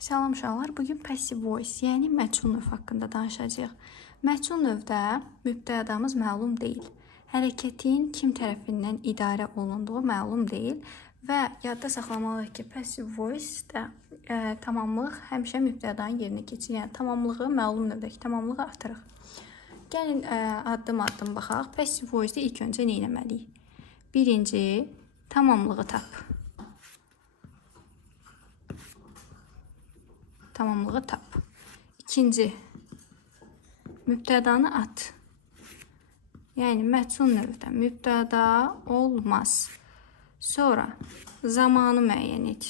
Salam uşaqlar, bugün passive voice, yəni məchul növ haqqında danışacağıq. Məchul növdə mübtədamız məlum deyil. Hərəkətin kim tərəfindən idarə olunduğu məlum deyil və yadda saxlamalıyıq ki, passive voice-də tamamlıq həmişə mübtədanın yerinə keçir. Yəni tamamlığı məlum növdəki tamamlığı atırıq. Gəlin addım-addım baxaq. Passive voice-də ilk öncə nə etməliyik? Birinci, tamamlığı tap. Tamamlığı tap. İkinci, mübtədanı at. Yəni məchul növdə mübtəda olmaz. Sonra zamanı müəyyən et.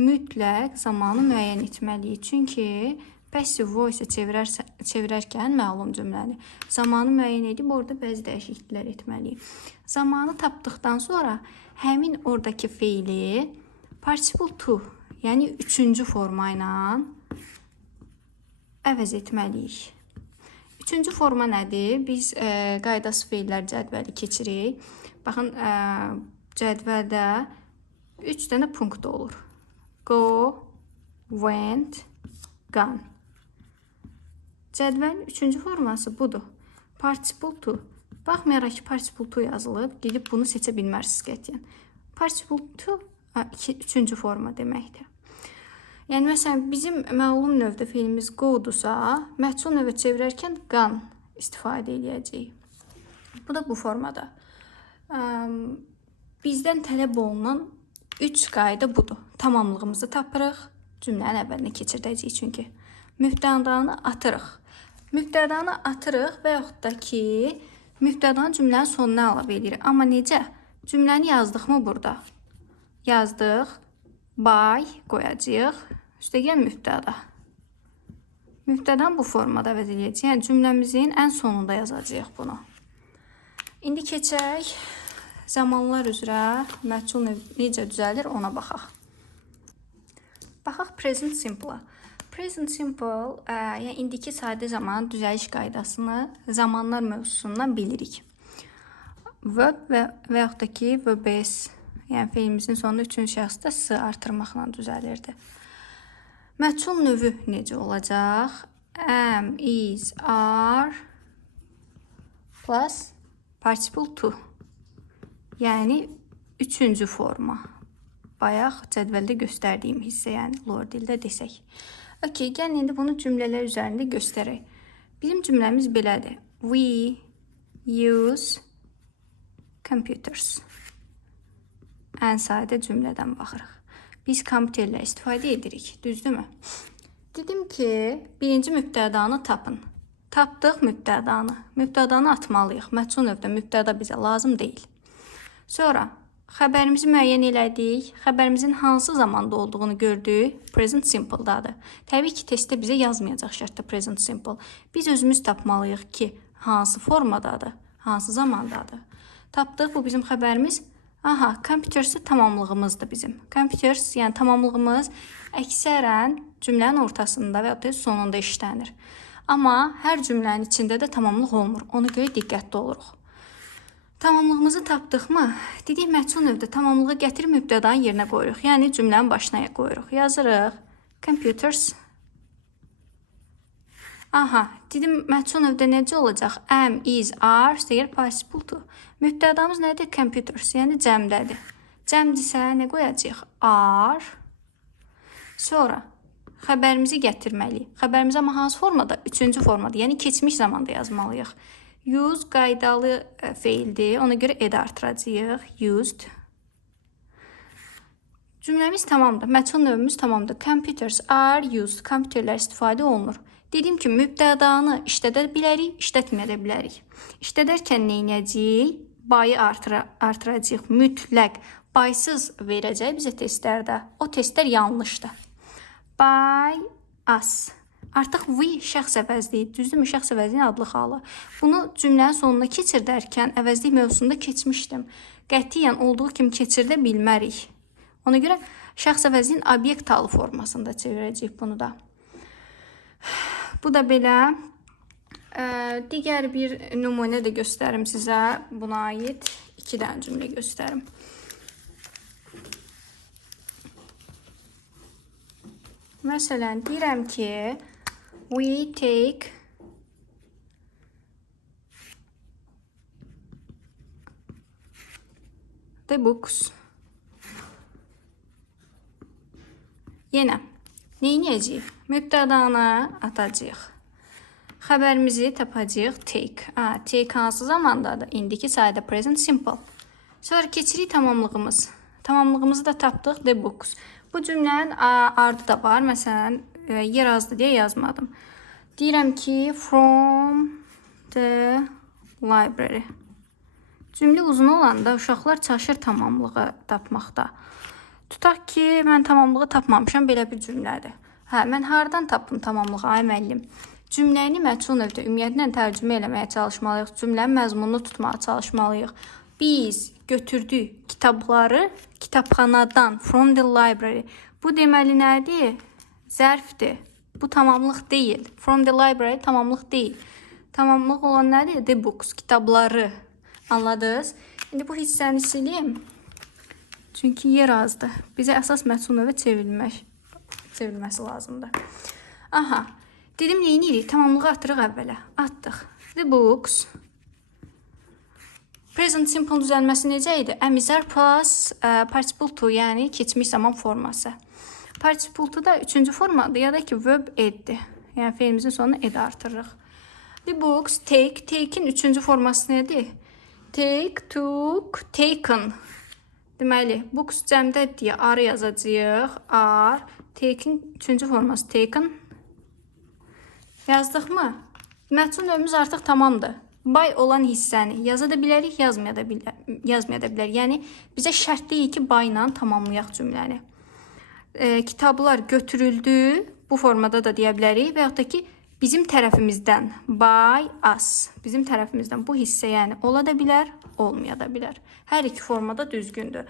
Mütləq zamanı müəyyən etməliyik. Çünki passive voice çevirərkən məlum cümlədir. Zamanı müəyyən edib orada bəzi dəyişikliklər etməliyik. Zamanı tapdıqdan sonra həmin oradakı feili participle to, yəni üçüncü forma ilə əvəz etməliyik. Üçüncü forma nədir? Biz qaydası feillər cədvəli keçirik. Baxın, cədvəldə 3 dənə punkt olur. Go, went, gone. Cədvəlin üçüncü forması budur. Participle to. Baxmayaraq ki, participle to yazılıb, gedib bunu seçə bilmərsiniz qətiyyən. Participle to üçüncü forma deməkdir. Yəni, məsələn, bizim məlum növdə feilimiz go-dursa, məchul növə çevirərkən gone istifadə edəcəyik. Bu da bu formada. Bizdən tələb olunan 3 qayda budur. Tamamlığımızı tapırıq, cümlənin əvvəlinə keçirdəcəyik çünki. Mübtədanı atırıq. Mübtədanı atırıq və yaxud da ki, mübtədanı cümlənin sonuna əlavə edirik. Amma necə? Cümləni yazdıq mı burada? Yazdıq. By qoyacağıq. Üstəgəl mübtəda. Mübtədanı bu formada əvəz edəcəyik. Yəni cümləmizin ən sonunda yazacağıq bunu. İndi keçək zamanlar üzrə məchul necə düzəlir ona baxaq. Baxaq present simple-a. Present simple, yəni indiki sadə zaman düzəliş qaydasını zamanlar mövzusundan bilirik. Verb və yaxud da ki, verb s, yəni feilimizin sonunda üçüncü şəxsdə s artırmaqla düzəlirdi. Məchul növü necə olacaq? Am, is, are plus participle to. Yəni üçüncü forma. Bayaq cədvəldə göstərdiyim hissə, yəni lower dildə desək. Okay, gəlin indi bunu cümlələr üzərində göstərək. Bizim cümləmiz belədir. We use computers. Ən sadə cümlədən baxırıq. Biz kompüterlə istifadə edirik, düzdürmü? Dedim ki, birinci mübtədanı tapın. Tapdıq mübtədanı. Mübtədanı atmalıyıq. Məchul növdə mübtəda bizə lazım deyil. Sonra xəbərimizi müəyyən elədik. Xəbərimizin hansı zamanda olduğunu gördük. Present simple-dadır. Təbii ki, testdə bizə yazmayacaq şərtdə present simple. Biz özümüz tapmalıyıq ki, hansı formadadır, hansı zamandadır. Tapdıq, bu bizim xəbərimiz. Aha, computers tamamlığımızdır bizim. Computers, yəni tamamlığımız əksərən cümlənin ortasında və ya sonunda işlənir. Amma hər cümlənin içində də tamamlıq olmur. Ona görə diqqətli oluruq. Tamamlığımızı tapdıqmı? Dedik, məchul növdə tamamlığı gətirib mübtədanın yerinə qoyuruq. Yəni cümlənin başına qoyuruq. Yazırıq. Computers. Aha, dedim, məchul növdə necə olacaq? Am, is, are, üstəgəl participle to. Mübtədamız nədir? Computers, yəni cəmdədir. Cəmdirsə nə qoyacaq? Are. Sonra xəbərimizi gətirməliyik. Xəbərimiz amma hansı formada? Üçüncü formada, yəni keçmiş zamanda yazmalıyıq. Use qaydalı feildir. Ona görə ed artıracağıq. Used. Cümləmiz tamamdır. Məchul növümüz tamamdır. Computers are used. Kompüterlər istifadə olunur. Dedim ki, mübtədanı işlədə bilərik, işlətməyə də bilərik. İşlədərkən nə edəcəyik? Bayı artıracağıq. Mütləq. Baysız verəcək bizə testlərdə. O testlər yanlışdır. By us. Artıq we şəxs əvəzliyik. Düzdürmü? Şəxs əvəzliyin adlı xalı. Bunu cümlənin sonuna keçirdərkən əvəzlik mövzusunda keçmişdim. Qətiyyən olduğu kimi keçirdə bilmərik. Ona görə şəxs əvəzliyin obyekt halı formasında çevirəcəyik bunu da. Bu da belə. Digər bir nümunə də göstərim sizə. Buna aid 2 dənə cümlə göstərim. Məsələn, deyirəm ki, we take the books. Yenə, neynəyəcəyik? Mübtədanı atacağıq. Xəbərimizi tapacağıq take. Take hansı zamandadır? İndiki sayda present simple. Sonra keçirik tamamlığımız. Tamamlığımızı da tapdıq the books. Bu cümlənin ardı da var. Məsələn, yer azdı deyə yazmadım. Deyirəm ki, from the library. Cümlə uzun olanda uşaqlar çaşır tamamlığı tapmaqda. Tutaq ki, mən tamamlığı tapmamışam, belə bir cümlədir. Mən hardan tapdım tamamlığı, ay müəllim? Cümləni məchul növdə ümumiyyətlə tərcümə eləməyə çalışmalıyıq. Cümlənin məzmununu tutmağa çalışmalıyıq. Biz götürdük kitabları kitabxanadan, from the library. Bu deməli nədir? Zərfdir. Bu tamamlıq deyil. From the library tamamlıq deyil. Tamamlıq olan nədir? The books, kitabları. Anladınız? İndi bu hissəni sileyim. Çünki yer azdır. Bizə əsas məchul növə çevrilməsi lazımdır. Aha. Dedim, neyinirik? Tamamlığı atırıq əvvələ. Atdıq. The books. Present simple düzəlməsi necə idi? Əmizar plus participle to, yəni keçmiş zaman forması. Participle to da üçüncü formadır ya da ki verb eddir. Yəni fe'ilimizin sonuna ed artırırıq. The books, take. Take'in üçüncü forması nədir? Take, took, taken. Deməli, books cəmdə deyə ar yazacağıq. Ar. Take'in üçüncü forması taken. Yazdıq mı? Məchul növümüz artıq tamamdır. By olan hissəni yaza da bilərik, yazmaya da bilərik. Yəni, bizə şərt deyil ki, by ilə tamamlayaq cümləni. Kitablar götürüldü, bu formada da deyə bilərik. Və yaxud da ki, bizim tərəfimizdən, by us, bizim tərəfimizdən bu hissə yəni ola da bilər, olmaya da bilər. Hər iki formada düzgündür.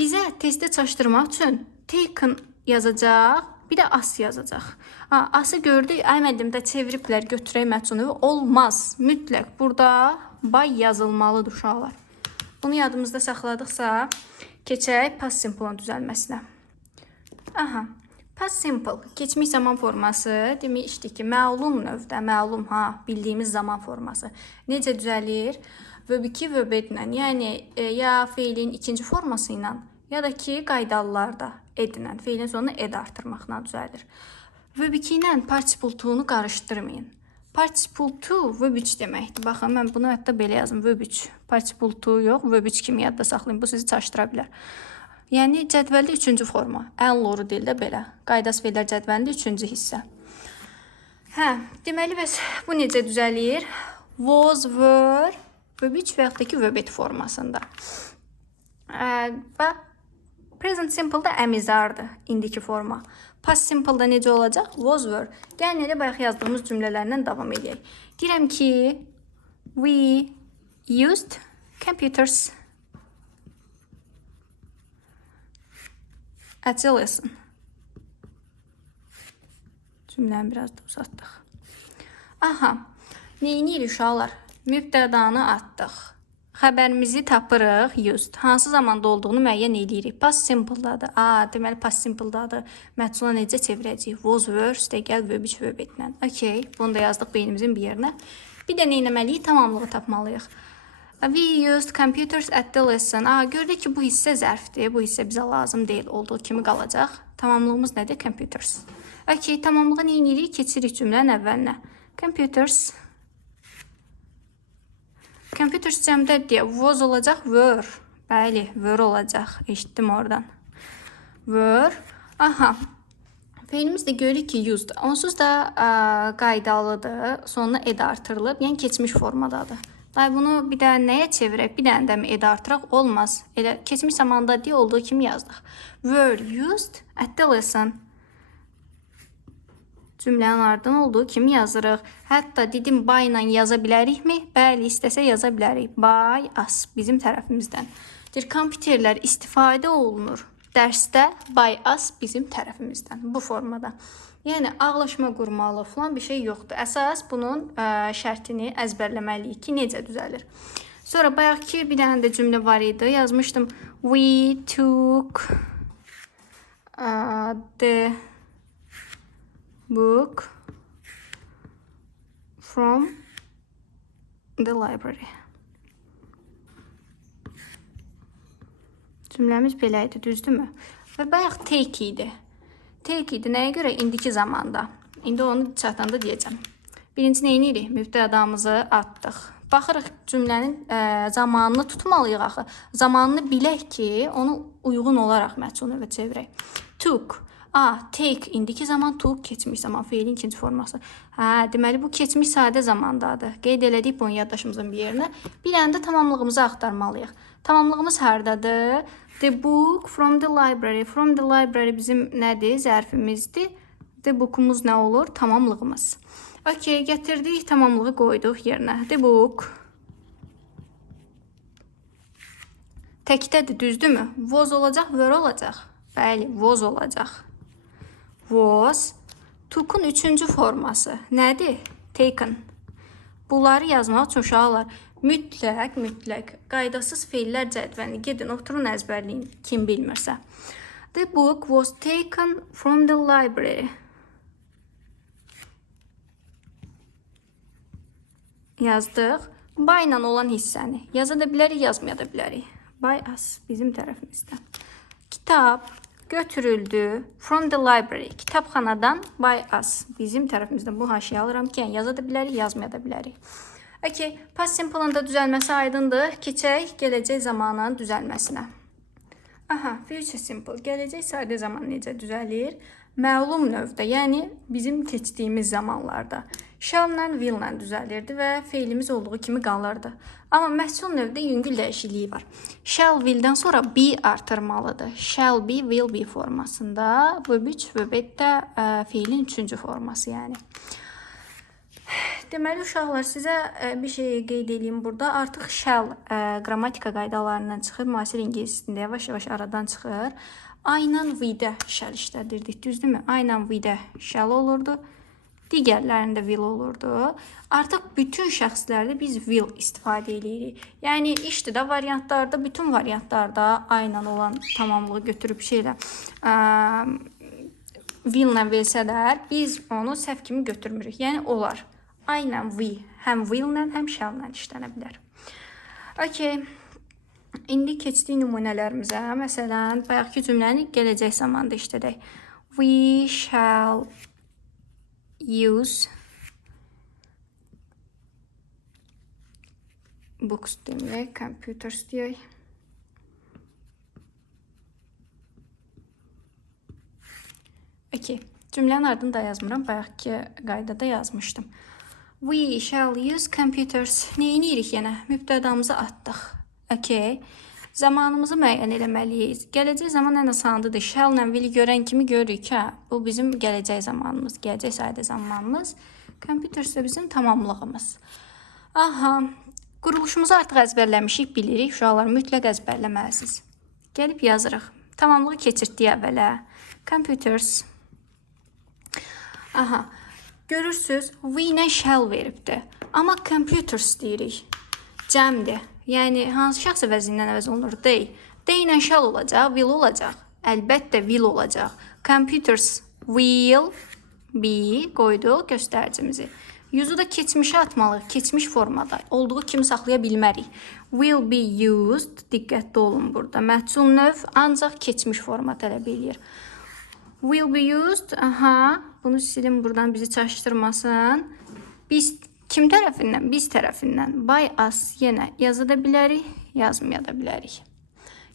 Bizə testdə çaşdırmaq üçün taken yazacaq, bir də as yazacaq. Ası gördük, əməllimdə çeviriblər, götürək məchul növü. Olmaz. Mütləq burada by yazılmalıdır uşaqlar. Bunu yadımızda saxladıqsa, keçək past simple-ın düzəlməsinə. Aha. Past simple, keçmiş zaman forması demişdik ki, məlum növdə, məlum bildiyimiz zaman forması. Necə düzəlir? Verb 2, verb edlə, yəni ya feilin ikinci forması ilə, ya da ki, qaydalılarda edinən, feilin sonuna ed artırmaqla düzəlir. Verb 2 ilə participle to-nu qarışdırmayın. Participle to verb 3 deməkdir. Baxın, mən bunu hətta belə yazım, verb 3. Participle to yox, verb 3 kimi yadda saxlayın. Bu sizi çaşdıra bilər. Yəni, cədvəldə üçüncü forma. Ən loru dildə belə. Qaydas feillər cədvəlində üçüncü hissə. Deməli, bəs bu necə düzəlir? Was, were, verb 3 və yaxud da ki, verb 2 formasında. Bax, present simple-da əmizardır, indiki forma. Past simple-da necə olacaq? Was, were. Gəlin elə bayaq yazdığımız cümlələrlə davam edək. Deyirəm ki, we used computers at the lesson. Cümləni biraz da uzatdıq. Aha, neyini uşaqlar? Mübtədanı atdıq. Xəbərimizi tapırıq, used. Hansı zamanda olduğunu müəyyən edirik. Past simple-dadır. Deməli, past simple-dadır. Məchula necə çevirəcəyik? Was, were, üstə gəl, verb 3, verb etlə. Okey, bunu da yazdıq beynimizin bir yerinə. Bir də neynəməliyik? Tamamlığı tapmalıyıq. We used computers at the lesson. Gördük ki, bu hissə zərfdir. Bu hissə bizə lazım deyil. Olduğu kimi qalacaq. Tamamlığımız nədir? Computers. Okey, tamamlığı neyinirik? Keçirik cümlənin əvvəlinə. Computers. Computers cəmdə deyə was olacaq, were. Bəli, were olacaq. Eşitdim oradan. Were. Aha. Feilimiz də görürük ki, used. Onsuz da qaydalıdır. Sonuna ed artırılıb. Yəni, keçmiş formadadır. Bunu bir də nəyə çevirək? Bir dənə də mi ed artıraq? Olmaz. Elə keçmiş zamanda deyə olduğu kimi yazdıq. Were used at the lesson. Cümlənin ardından olduğu kimi yazırıq. Hətta dedim, by ilə yaza bilərikmi? Bəli, istəsə yaza bilərik. By us, bizim tərəfimizdən. Kompüterlər istifadə olunur. Dərsdə by us, bizim tərəfimizdən. Bu formada. Yəni, ağlaşma qurmalı falan bir şey yoxdur. Əsas bunun şərtini əzbərləməliyik ki, necə düzəlir. Sonra bayaq ki, bir dənə də cümlə var idi. Yazmışdım. We took the book from the library. Cümləmiz belə idi, düzdürmü? Və bayaq take idi. Take idi nəyə görə? İndiki zamanda. İndi onu çatanda deyəcəm. Birinci nə edirik? Mübtədamızı atdıq. Baxırıq cümlənin zamanını tutmalıyıq axı. Zamanını bilək ki, onu uyğun olaraq məhsul növə çevirək. Took. Take indiki zaman, took keçmiş zaman, feilin ikinci forması. Deməli bu keçmiş sadə zamandadır. Qeyd elədik bunu yaddaşımızın bir yerinə. Bir anda tamamlığımızı axtarmalıyıq. Tamamlığımız hardadır? The book from the library. From the library bizim nədir? Zərfimizdir. The book'umuz nə olur? Tamamlığımız. Okay, gətirdik, tamamlığı qoyduq yerinə. The book. Təkdədir, düzdürmü? Was olacaq, were olacaq. Bəli, was olacaq. Was. Took'un üçüncü forması nədir? Taken. Bunları yazmaq üçün uşaqlar mütləq qaydasız feillər cədvəlini gedin, oturun əzbərləyin, kim bilmirsə. The book was taken from the library. Yazdıq. By ilə olan hissəni yaza da bilərik, yazmaya da bilərik. By us bizim tərəfimizdən. Kitab götürüldü from the library. Kitabxanadan by us bizim tərəfimizdən. Bu haşiyə alıram ki, yaza da bilərik, yazmaya da bilərik. Okay, past simple-ın da düzəlməsi aydındır. Keçək gələcək zamanın düzəlməsinə. Future simple. Gələcək sadə zaman necə düzəlir? Məlum növdə, yəni bizim keçdiyimiz zamanlarda. Shall-la, will-la düzəlirdi və feilimiz olduğu kimi qalırdı. Amma məhsul növdə yüngül dəyişikliyi var. Shall, will-dən sonra be artırmalıdır. Shall be, will be formasında. Bu üç və də feilin üçüncü forması, yəni. Deməli, uşaqlar, sizə bir şey qeyd edeyim burada. Artıq shall qrammatika qaydalarından çıxır. Müasir ingiliscəsində yavaş-yavaş aradan çıxır. Ayla we-də shall işlədirdik, düzdürmü? Ayla we-də shall olurdu. Digərlərində will olurdu. Artıq bütün şəxslərdə biz will istifadə edirik. Yəni, işdə variantlarda, bütün variantlarda ayla olan tamamlığı götürüb will-lə versələr, biz onu səhv kimi götürmürük. Yəni, olar. Ayla we, həm will-lə, həm shall-lə işlənə bilər. Okay. İndi keçdik nümunələrimizə. Məsələn, bayaqki cümləni gələcək zamanda işlədək. We shall use books deməyək, computers deyək. Okay. Cümlənin ardını da yazmıram. Bayaqki qaydada yazmışdım. We shall use computers. Neyinirik yenə? Mübtədamızı atdıq. Okay. Zamanımızı müəyyən eləməliyik. Gələcək zaman ən asanıdır. Shall-la will-i görən kimi görürük ki, bu bizim gələcək zamanımız, gələcək sadə zamanımız. Computers də bizim tamamlığımız. Quruluşumuzu artıq əzbərləmişik, bilirik. Uşaqlar mütləq əzbərləməlisiniz. Gəlib yazırıq. Tamamlığı keçirtdik əvvələ. Computers. Görürsünüz, we-nə shall veribdir. Amma computers deyirik. Cəmdir. Yəni, hansı şəxs əvəzindən əvəz olunur? They. They ilə shall olacaq, will olacaq. Əlbəttə will olacaq. Computers will be qoyduq göstəricimizi. Use'u da keçmişə atmalıyıq. Keçmiş formada. Olduğu kimi saxlaya bilmərik. Will be used. Diqqətli olun burada. Məhsul növ ancaq keçmiş forma tələb edir. Will be used. Bunu silin buradan bizi çaşdırmasın. Biz kim tərəfindən? Biz tərəfindən. By us yenə yaza da bilərik, yazmaya da bilərik.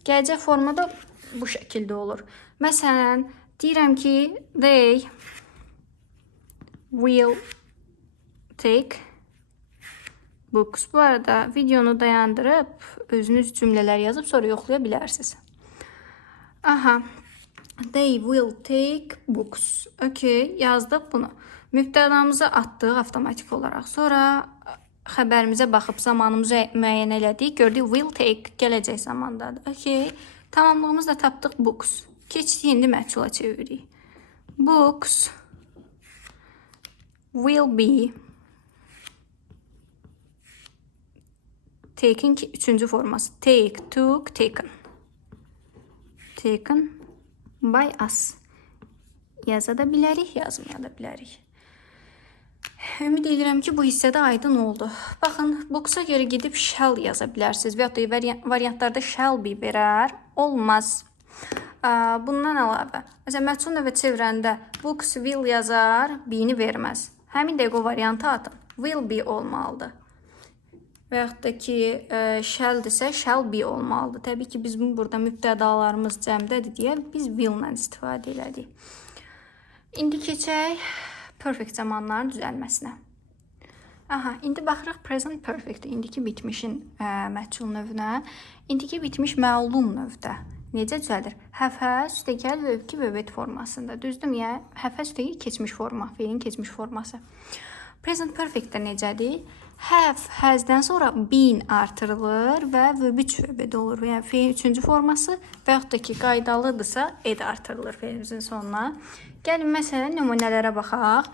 Gələcək formada bu şəkildə olur. Məsələn, deyirəm ki, they will take books. Bu arada videonu dayandırıb, özünüz cümlələr yazıb, sonra yoxlaya bilərsiniz. They will take books. Okay, yazdıq bunu. Mübtədamızı atdıq avtomatik olaraq. Sonra xəbərimizə baxıb zamanımızı müəyyən elədik. Gördük, will take gələcək zamandadır. Okay, tamamlığımızı da tapdıq books. Keçdik, indi məhsula çeviririk. Books will be taken, üçüncü forması. Take, took, taken. Taken by us. yaza da bilərik, yazmaya da bilərik. Ümid edirəm ki, bu hissədə aydın oldu. Baxın, booksa görə gedib shall yaza bilərsiniz və ya da variantlarda shall be verər, olmaz. Bundan əlavə, məsələn, məchul növə çevirəndə books will yazar, be-ni verməz. Həmin dəqiqə o variantı atın. Will be olmalıdır. Və yaxud da ki, shall-dirsə, shall be olmalıdır. Təbii ki, biz burada mübtədalarımız cəmdədir deyə biz will-la istifadə elədik. İndi keçək perfect zamanların düzəlməsinə. İndi baxırıq present perfect, indiki bitmişin məchul növünə. İndiki bitmiş məlum növdə necə düzəldir? Have, has, üstəgəl və öbki və öbet formasında. Düzdür ya? Have, has, üstəgəl keçmiş forma, feilin keçmiş forması. Present perfect-də necədir? Have, has-dən sonra been artırılır və vöbüç vöbed olur. Yəni, feilin üçüncü forması və yaxud da ki, qaydalıdırsa, ed artırılır feilimizin sonuna. Gəlin, məsələn, nümunələrə baxaq.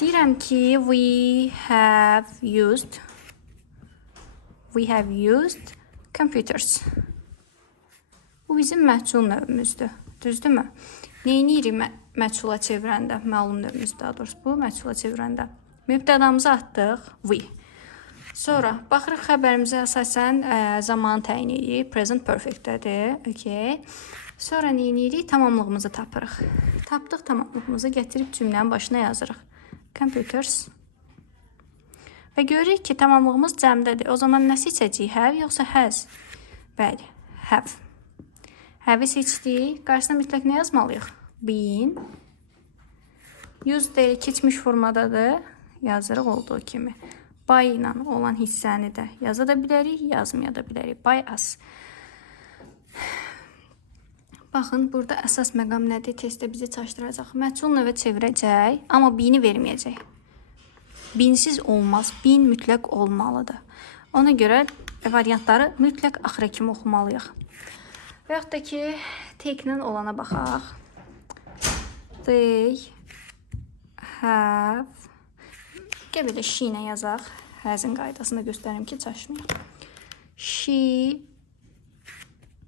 Deyirəm ki, we have used computers. Bu bizim məchul növümüzdür. Düzdürmü? Neyini məchula çevirəndə? Məlum növümüzdür, daha doğrusu bu məchula çevirəndə. Mübtədamızı atdıq, we. Sonra baxırıq xəbərimizə əsasən zaman təyin edirik. Present perfect-dədir. Okay. Sonra nə edirik? Tamamlığımızı tapırıq. Tapdıq tamamlığımızı gətirib cümlənin başına yazırıq. Computers. Və görürük ki, tamamlığımız cəmdədir. O zaman nə seçəcəyik? Have yoxsa has? Bəli, have. Have-i seçdik. Qarşısına mütləq nə yazmalıyıq? Been. Used deyil, keçmiş formadadır. Yazırıq olduğu kimi. By ilə olan hissəni də yaza da bilərik, yazmaya da bilərik. By as. Baxın, burada əsas məqam nədir? Testdə bizi çaşdıracaq. Məchul növə çevirəcək, amma be-ni verməyəcək. Be-siz olmaz. Be mütləq olmalıdır. Ona görə variantları mütləq axıra kimi oxumalıyıq. Və yaxud da ki, take-lə olana baxaq. They have. Gəl belə she ilə yazaq. Həzin qaydasını göstərim ki, çaşmayaq. She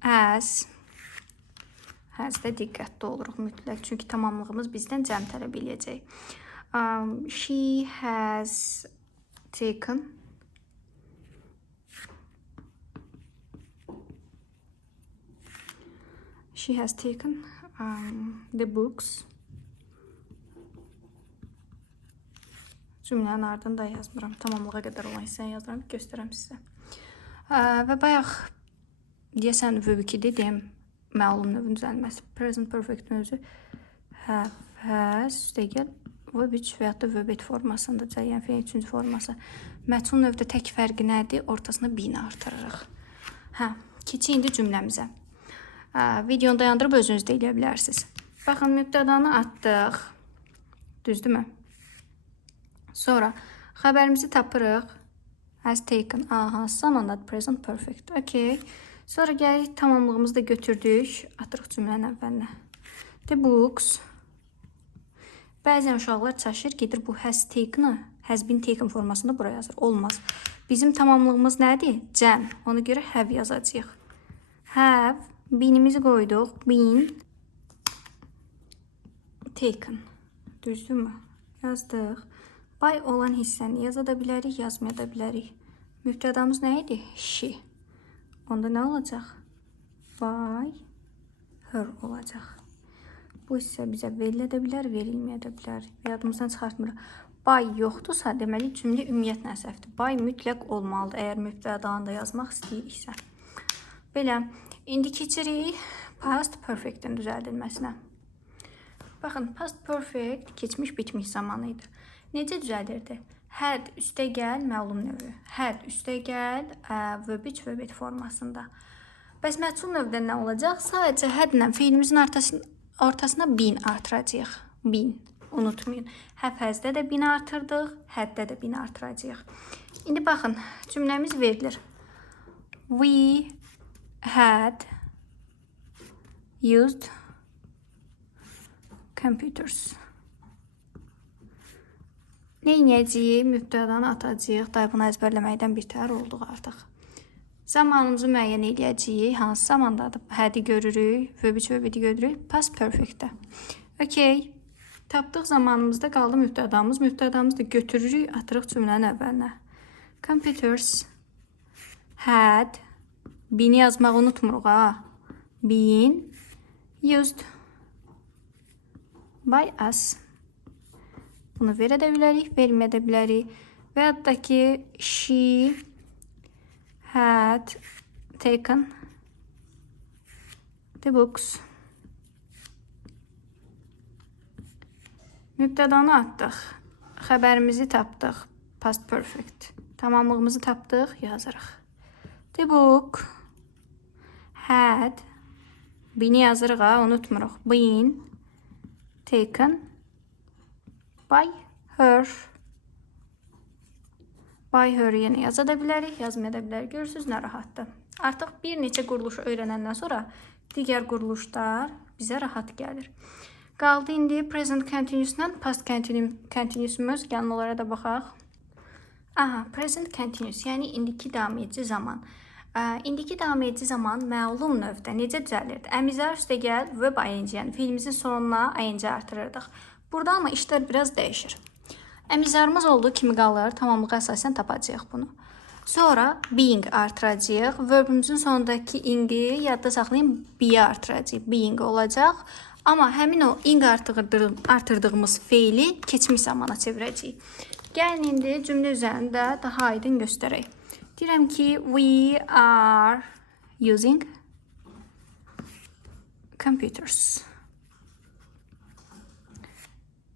has. Həzdə diqqətli oluruq mütləq. Çünki tamamlığımız bizdən cəm tələb eləyəcək. She has taken. She has taken the books. Cümlənin ardında yazmıram. Tamamlığa qədər olan hissəni yazıram, göstərəm sizə. Və bayaq deyəsən vöbiki dedim, məlum növün düzəlməsi. Present perfect növü have, has, üstəgəl vöbüç və ya da vöbet formasında düzəl, yəni feilin üçüncü forması. Məchul növdə tək fərqi nədir? Ortasına be-ni artırırıq. Keçək indi cümləmizə. Videonu dayandırıb özünüz də eləyə bilərsiniz. Baxın, mübtədanı atdıq. Düzdürmü? Sonra xəbərimizi tapırıq. Has taken. Zamandadır. Present perfect. Okay. Sonra gəlirik, tamamlığımızı da götürdük. Atırıq cümlənin əvvəlinə. The books. Bəzən uşaqlar çaşır, gedir bu has taken-ı, has been taken formasında buraya yazır. Olmaz. Bizim tamamlığımız nədir? Cəm. Ona görə have yazacağıq. Have. Been-imizi qoyduq. Been taken. Düzdürmü? Yazdıq. By olan hissəni yaza da bilərik, yazmaya da bilərik. Mübtədamız nə idi? She. Onda nə olacaq? By her olacaq. Bu hissə bizə verilə də bilər, verilməyə də bilər. Yadımızdan çıxartmırıq. By yoxdursa, deməli cümlə ümumiyyətlə səhvdir. By mütləq olmalıdır, əgər mübtədanı da yazmaq istəyiriksə. Belə, indi keçirik past perfect-in düzəldilməsinə. Baxın, past perfect keçmiş bitmiş zamanı idi. Necə düzəldirdi? Had üstəgəl məlum növü. Had üstəgəl vöbüç vöbet formasında. Bəs məchul növdə nə olacaq? Sadəcə hadlə feilimizin ortasına been artıracağıq. Been. Unutmayın. Have has'də də been artırdıq. Haddə də been artıracağıq. İndi baxın, cümləmiz verilir. We had used computers. Nə inəcəyik? Mübtədanı atacağıq. Day bunu əzbərləməkdən bitər olduq artıq. Zamanımızı müəyyən eləyəcəyik. Hansı zamandadır? Hədi görürük. Vöbüç vöbedi görürük. Past perfect-də. Okay. Tapdıq zamanımızda qaldı mübtədamız. Mübtədamızı da götürürük, atırıq cümlənin əvvəlinə. Computers had, bini yazmağı unutmuruq ha. Been used by us. Bunu verə də bilərik, verməyə də bilərik. Və hətta ki, she had taken the books. Mübtədanı atdıq. Xəbərimizi tapdıq. Past perfect. Tamamlığımızı tapdıq, yazırıq. The book had, bini yazırıq ha, unutmuruq. Been taken by her. By her yenə yaza da bilərik, yazmaya da bilərik. Görürsünüz nə rahatdır. Artıq bir neçə quruluşu öyrənəndən sonra digər quruluşlar bizə rahat gəlir. Qaldı indi present continuous-la past continuous-umuz. Gəlin onlara da baxaq. Aha, present continuous, yəni indiki davam edici zaman. İndiki davam edici zaman məlum növdə necə düzəlirdi? Əmizar üstə gəl, verb ing, yəni fiilimizin sonuna ing artırırdıq. Burada amma işlər biraz dəyişir. Əmizarımız olduğu kimi qalır, tamamlığa əsasən tapacağıq bunu. Sonra being artıracağıq. Verbimizin sonundakı ingi yadda saxlayın, be artıracağıq. Being olacaq. Amma həmin o ing artırdığımız feili keçmiş zamana çevirəcəyik. Gəlin indi cümlə üzərində daha aydın göstərək. Deyirəm ki, we are using computers.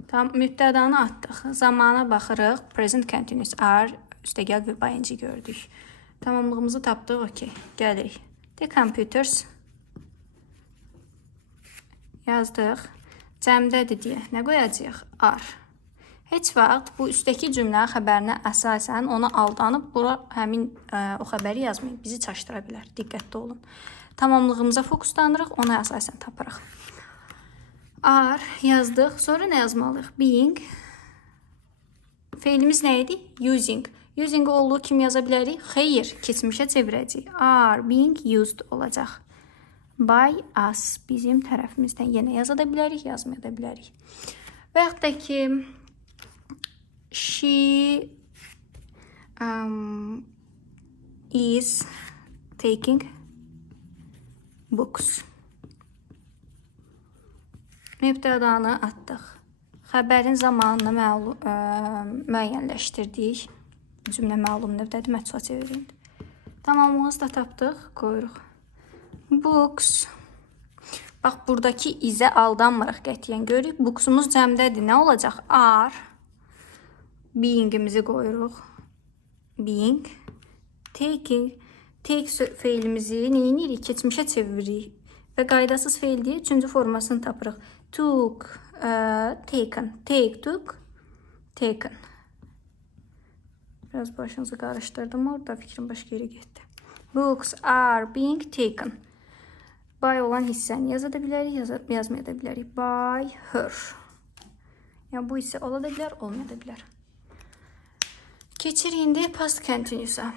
Tam mübtədanı atdıq. Zamana baxırıq. Present continuous are üstə gəl və ing gördük. Tamamlığımızı tapdıq. Okay. Gəlirik. The computers yazdıq. Cəmdədir deyə nə qoyacağıq? Are. Heç vaxt bu üstəki cümlə xəbərinə əsasən ona aldanıb bura həmin o xəbəri yazmayın. Bizi çaşdıra bilər. Diqqətli olun. Tamamlığımıza fokuslanırıq, ona əsasən tapırıq. Are yazdıq. Sonra nə yazmalıyıq? Being. Feilimiz nə idi? Using. Using olduğu kimi yaza bilərik. Xeyr, keçmişə çevirəcəyik. Are being used olacaq. By us, bizim tərəfimizdən yenə yaza da bilərik, yazmaya da bilərik. Və yaxud da ki, she is taking books. Mübtədanı atdıq. Xəbərin zamanını müəyyənləşdirdik. Cümlə məlum növdədir, məhsula çevirin. Tamamlığımızı da tapdıq, qoyuruq. Books. Bax, buradakı izə aldanmırıq qətiyyən. Görürük, booksumuz cəmdədir. Nə olacaq? Are. Beingimizi qoyuruq. Being. Taking. Take feilimizi neyinirik? Keçmişə çeviririk. Və qaydasız feil deyə üçüncü formasını tapırıq. Took. Taken. Take, took. Taken. Biraz başınızı qarışdırdım. Orada fikrim başqa yerə getdi. Books are being taken. By olan hissəni yaza da bilərik, yazmaya da bilərik. By her. Yəni bu hissə ola da bilər, olmaya da bilər. Keçir indi past continuous-a.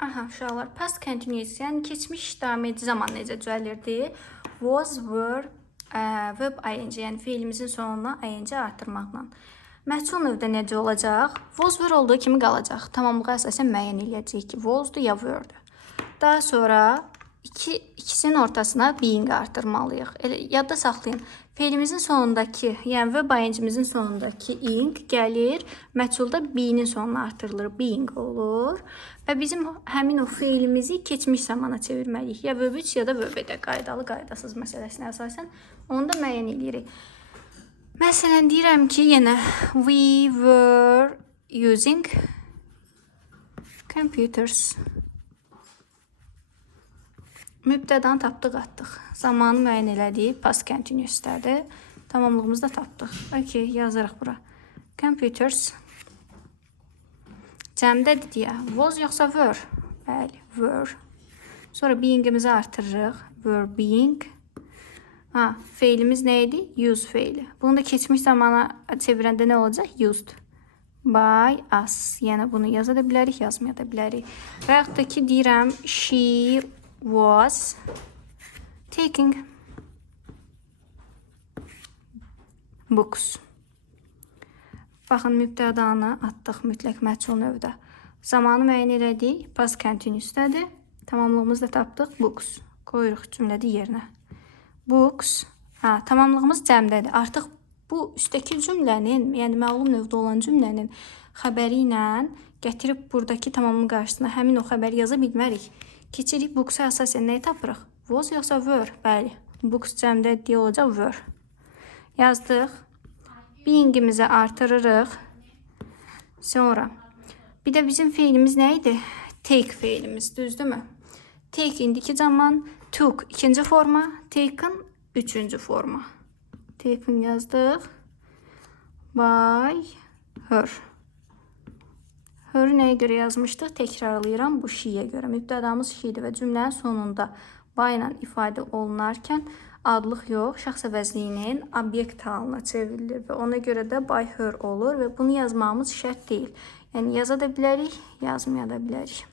Aha, uşaqlar, past continuous, yəni keçmiş davam edici zaman necə düzəlirdi? Was, were, verb ing, yəni feilimizin sonuna ing artırmaqla. Məhsul növdə necə olacaq? Was, were olduğu kimi qalacaq. Tamamlığa əsasən müəyyən eləyəcəyik ki, was-dur ya were-dur. Daha sonra ikisinin ortasına being artırmalıyıq. Elə yadda saxlayın. Feilimizin sonundakı, yəni verb ing-imizin sonundakı ing gəlir, məhsulda be-nin sonuna artırılır, being olur. Və bizim həmin o feilimizi keçmiş zamana çevirməliyik. Ya verb 3 ya da verb edə qaydalı, qaydasız məsələsinə əsasən onu da müəyyən eləyirik. Məsələn, deyirəm ki, yenə we were using computers. Mübtədanı tapdıq, atdıq. Zamanı müəyyən elədik, past continuous-dədir. Tamamlığımızı da tapdıq. Okay, yazırıq bura. Computers. Cəmdədir deyə. Was yoxsa were? Bəli, were. Sonra beingimizi artırırıq. Were being. Feilimiz nə idi? Use feili. Bunu da keçmiş zamana çevirəndə nə olacaq? Used. By us. Yəni bunu yaza da bilərik, yazmaya da bilərik. Və yaxud da ki, deyirəm, she was taking Books. Baxın, mübtədanı atdıq mütləq məchul növdə. Zamanı müəyyən elədik. Past continuous'dədir. Tamamlığımızı da tapdıq. Books. Qoyuruq cümlədə yerinə. Books. Tamamlığımız cəmdədir. Artıq bu üstəki cümlənin, yəni məlum növdə olan cümlənin xəbəri ilə gətirib buradakı tamamın qarşısına həmin o xəbəri yaza bilmərik. Keçirik books-a əsasən nəyi tapırıq? Was yoxsa were? Bəli. Books cəmdə deyə olacaq were. Yazdıq. Being'imizi artırırıq. Sonra bir də bizim feilimiz nə idi? Take feilimiz, düzdürmü? Take indiki zaman, took ikinci forma, taken üçüncü forma. Taken yazdıq. By her. Her nəyə görə yazmışdıq? Təkrarlayıram, bu she'yə görə. Mübtədamız she'dir və cümlənin sonunda by ilə ifadə olunarkən adlıq yox, şəxs əvəzliyinin obyekt halına çevrilir və ona görə də by her olur və bunu yazmamız şərt deyil. Yəni yaza da bilərik, yazmaya da bilərik.